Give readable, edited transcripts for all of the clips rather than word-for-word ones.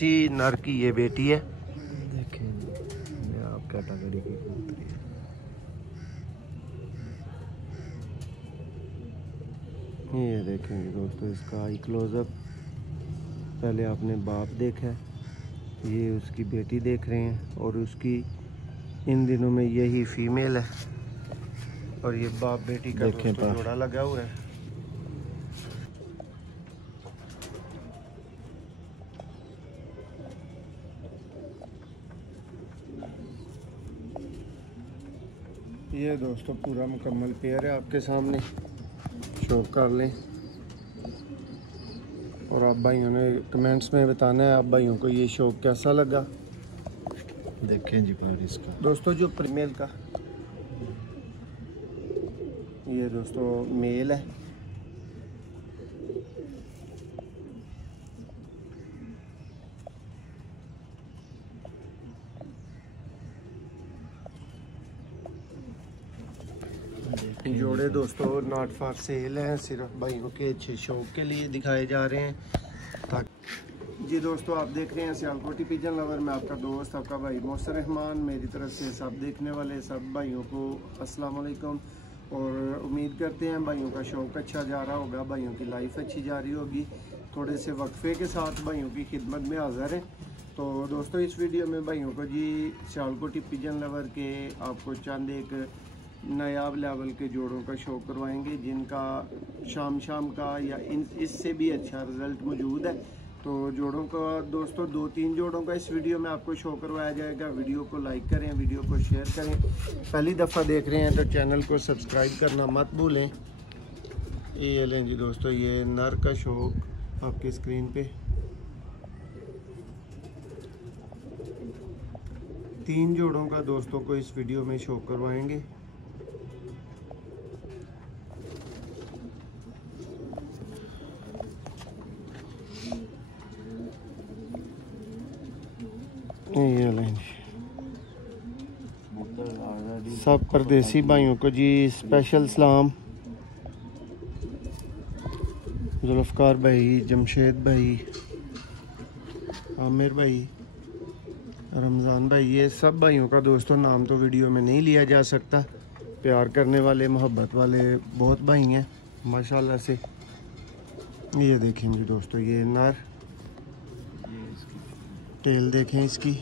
परदेसी नर की ये बेटी है। देखें ये आप कैटेगरी की कबूतरी है। ये देखेंगे दोस्तों इसका आई क्लोजअप। पहले आपने बाप देखा है, ये उसकी बेटी देख रहे हैं और उसकी इन दिनों में यही फीमेल है और ये बाप बेटी का दोस्तों जोड़ा लगा हुआ है। ये दोस्तों पूरा मुकम्मल पेयर है आपके सामने, शौक कर लें। और आप भाइयों ने कमेंट्स में बताना है आप भाइयों को ये शौक कैसा लगा। देखें जी पर इसका दोस्तों जो फीमेल का ये दोस्तों मेल है। जोड़े दोस्तों नॉट फॉर सेल हैं, सिर्फ भाइयों के अच्छे शौक के लिए दिखाए जा रहे हैं। ताकि जी दोस्तों आप देख रहे हैं सियालकोटी पिजन लवर में आपका दोस्त आपका भाई मोहसिन रहमान। मेरी तरफ से सब देखने वाले सब भाइयों को अस्सलाम वालेकुम। और उम्मीद करते हैं भाइयों का शौक अच्छा जा रहा होगा, भाइयों की लाइफ अच्छी जा रही होगी। थोड़े से वक्फे के साथ भाइयों की खिदमत में हाज़िर हैं। तो दोस्तों इस वीडियो में भाइयों को जी सियालकोटी पिजन लवर के आपको चंद एक नायाब लेवल के जोड़ों का शो करवाएंगे जिनका शाम का या इससे भी अच्छा रिज़ल्ट मौजूद है। तो जोड़ों का दोस्तों 2-3 जोड़ों का इस वीडियो में आपको शो करवाया जाएगा। वीडियो को लाइक करें, वीडियो को शेयर करें। पहली दफ़ा देख रहे हैं तो चैनल को सब्सक्राइब करना मत भूलें। ये लें जी दोस्तों ये नर का शौक आपकी स्क्रीन पे 3 जोड़ों का दोस्तों को इस वीडियो में शो करवाएंगे। ये लें सब परदेसी भाइयों को जी स्पेशल सलाम। जुल्फ़कार भाई, जमशेद भाई, आमिर भाई, रमज़ान भाई, ये सब भाइयों का दोस्तों नाम तो वीडियो में नहीं लिया जा सकता। प्यार करने वाले मोहब्बत वाले बहुत भाई हैं माशाल्लाह से। ये देखें जी दोस्तों ये नर, टेल देखें इसकी।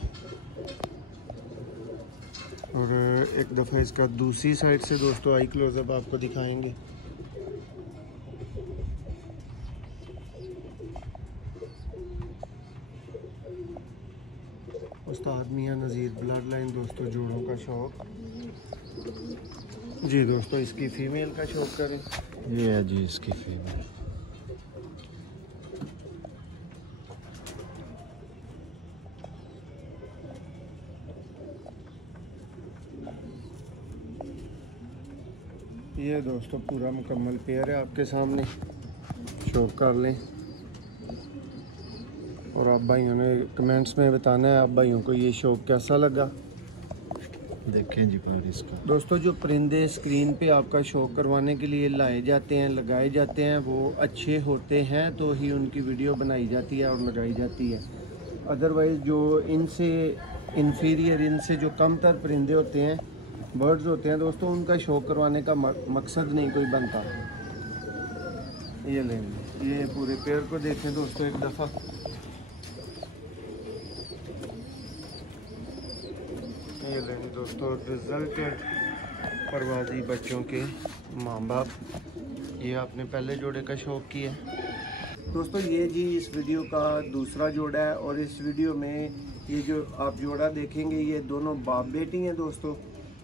और एक दफ़ा इसका दूसरी साइड से दोस्तों आई क्लोजअप आपको दिखाएंगे। उस्ताद मियां नज़ीर ब्लड लाइन दोस्तों जोड़ों का शौक। जी दोस्तों इसकी फ़ीमेल का शौक करें। ये है जी इसकी फीमेल। ये दोस्तों पूरा मुकम्मल पेयर है आपके सामने, शौक कर लें। और आप भाइयों ने कमेंट्स में बताना है आप भाइयों को ये शौक कैसा लगा। देखें जी पर इसका दोस्तों जो परिंदे स्क्रीन पे आपका शो करवाने के लिए लाए जाते हैं, लगाए जाते हैं, वो अच्छे होते हैं तो ही उनकी वीडियो बनाई जाती है और लगाई जाती है। अदरवाइज़ जो इनसे इन्फीरियर, इनसे जो कमतर परिंदे होते हैं, बर्ड्स होते हैं दोस्तों, उनका शो करवाने का मकसद नहीं कोई बनता। ये लें ये पूरे पेड़ को देखें दोस्तों एक दफ़ा। ये लें दोस्तों रिजल्ट परवाजी बच्चों के माँ बाप। ये आपने पहले जोड़े का शौक किया दोस्तों। ये जी इस वीडियो का दूसरा जोड़ा है और इस वीडियो में ये जो आप जोड़ा देखेंगे ये दोनों बाप बेटी हैं दोस्तों।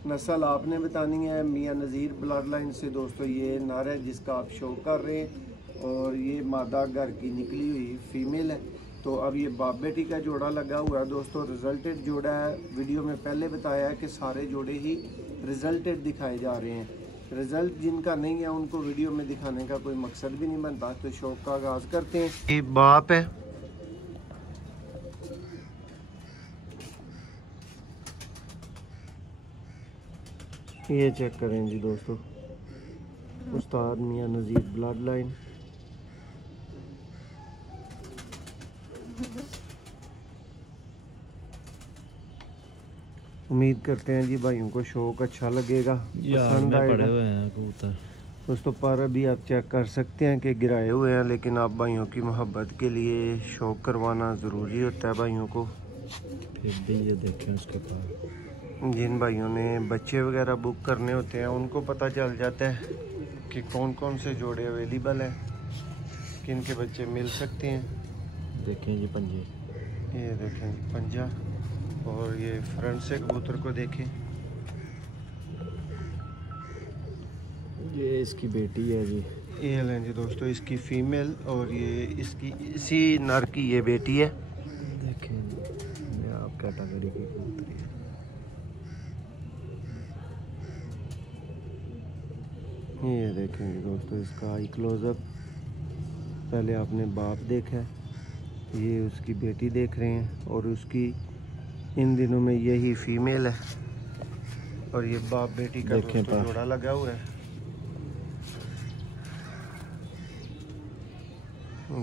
नस्ल आपने बतानी है मियां नज़ीर ब्लड लाइन से दोस्तों। ये नर है जिसका आप शौक कर रहे हैं और ये मादा घर की निकली हुई फीमेल है। तो अब ये बाप बेटी का जोड़ा लगा हुआ है दोस्तों, रिजल्टेड जोड़ा है। वीडियो में पहले बताया है कि सारे जोड़े ही रिजल्टेड दिखाए जा रहे हैं। रिजल्ट जिनका नहीं है उनको वीडियो में दिखाने का कोई मकसद भी नहीं बनता। तो शौक का आगाज़ करते हैं। ये बाप है, ये चेक करें जी दोस्तों, उस्ताद मियां नज़ीर ब्लड लाइन। उम्मीद करते हैं जी भाइयों को शौक अच्छा लगेगा, पसंद आएगा। पड़े हुए हैं कबूतर दोस्तों पर अभी आप चेक कर सकते हैं कि गिराए हुए हैं, लेकिन आप भाइयों की मोहब्बत के लिए शौक करवाना ज़रूरी होता है भाइयों को। फिर भी ये देखें उसके पास। जिन भाइयों ने बच्चे वगैरह बुक करने होते हैं उनको पता चल जाता है कि कौन कौन से जोड़े अवेलेबल हैं, किन के बच्चे मिल सकते हैं। देखें जी पंजे, ये देखें पंजा, और ये फ्रंट से कबूतर को देखें। ये इसकी बेटी है जी। ये लें जी दोस्तों इसकी फीमेल, और ये इसकी इसी नर की ये बेटी है। देखें ये आप कैटेगरी की कबूतरी है। ये देखेंगे दोस्तों इसका आई क्लोजअप। पहले आपने बाप देखा है, ये उसकी बेटी देख रहे हैं, और उसकी इन दिनों में यही फीमेल है, और ये बाप बेटी का दोस्तों जोड़ा लगा हुआ है।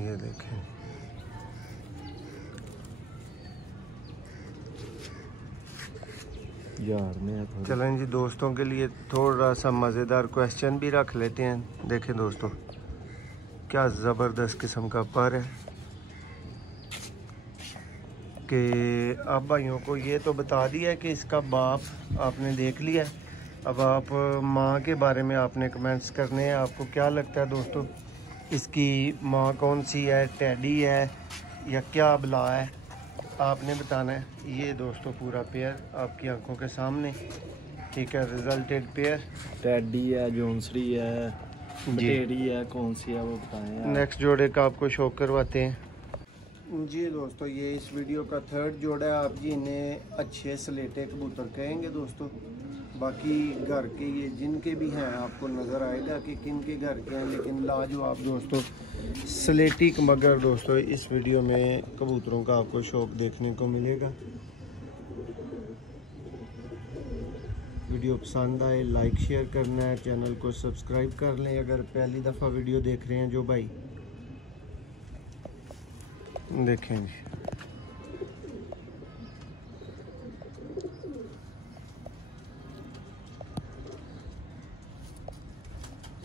ये देखें यार में चलें जी दोस्तों के लिए थोड़ा सा मज़ेदार क्वेश्चन भी रख लेते हैं। देखें दोस्तों क्या ज़बरदस्त किस्म का पर है कि अब भाइयों को ये तो बता दिया कि इसका बाप आपने देख लिया। अब आप माँ के बारे में आपने कमेंट्स करने हैं। आपको क्या लगता है दोस्तों इसकी माँ कौन सी है, टेडी है या क्या बला है, आपने बताना है। ये दोस्तों पूरा पेयर आपकी आंखों के सामने, ठीक है, रिजल्टेड पेयर। टेडी है, जोन्सरी है, बटेरी है, कौन सी है वो बताएं। नेक्स्ट जोड़े का आपको शौक करवाते हैं जी दोस्तों। ये इस वीडियो का थर्ड जोड़ा है। आप जी इन्हें अच्छे स्लेटे कबूतर कहेंगे दोस्तों। बाकी घर के ये जिनके भी हैं आपको नज़र आएगा कि किन के घर के हैं, लेकिन लाजवाब दोस्तों स्लेटी मगर दोस्तों इस वीडियो में कबूतरों का आपको शौक देखने को मिलेगा। वीडियो पसंद आए लाइक शेयर करना है, चैनल को सब्सक्राइब कर लें अगर पहली दफ़ा वीडियो देख रहे हैं जो भाई। देखें जी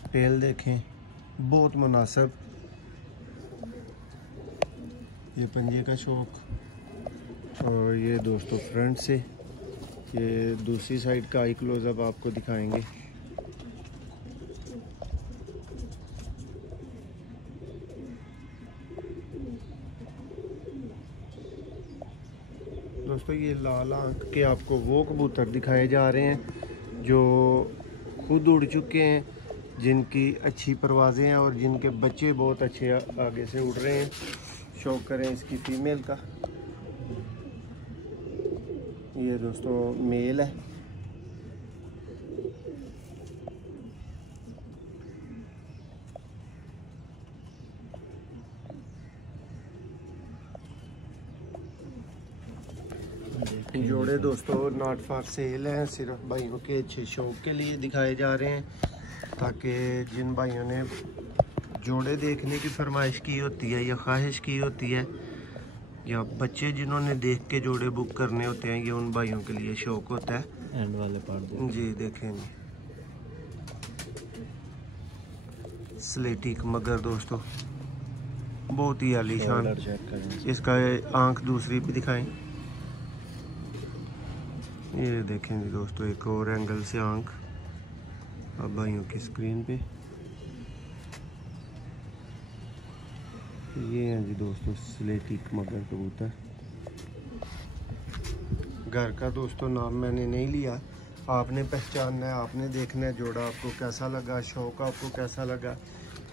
पेल देखें, बहुत मुनासिब। ये पंजे का शौक, और ये दोस्तों फ्रंट से ये दूसरी साइड का आई क्लोजअप आपको दिखाएंगे। दोस्तों ये लाल आंख के आपको वो कबूतर दिखाए जा रहे हैं जो खुद उड़ चुके हैं, जिनकी अच्छी परवाज़ें हैं और जिनके बच्चे बहुत अच्छे आगे से उड़ रहे हैं। शौक करें इसकी फीमेल का। ये दोस्तों मेल है। जोड़े दोस्तों नॉट फॉर सेल हैं, सिर्फ भाइयों के अच्छे शौक के लिए दिखाए जा रहे हैं, ताकि जिन भाइयों ने जोड़े देखने की फरमाइश की होती है या ख्वाहिश की होती है, या बच्चे जिन्होंने देख के जोड़े बुक करने होते हैं, ये उन भाइयों के लिए शौक होता है। एंड वाले पार्ट जी देखें जी स्लेटी मगर दोस्तों बहुत ही आलीशान। इसका आंख दूसरी भी दिखाएं। ये देखें जी दोस्तों एक और एंगल से आंख अब भाइयों की स्क्रीन पे। ये हैं जी दोस्तों स्लेटी मगर कबूतर। घर का दोस्तों नाम मैंने नहीं लिया, आपने पहचानना है, आपने देखना है जोड़ा आपको कैसा लगा, शौक आपको कैसा लगा,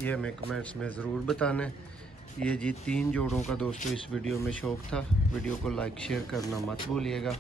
ये हमें कमेंट्स में ज़रूर बताना है। ये जी 3 जोड़ों का दोस्तों इस वीडियो में शौक था। वीडियो को लाइक शेयर करना मत भूलिएगा।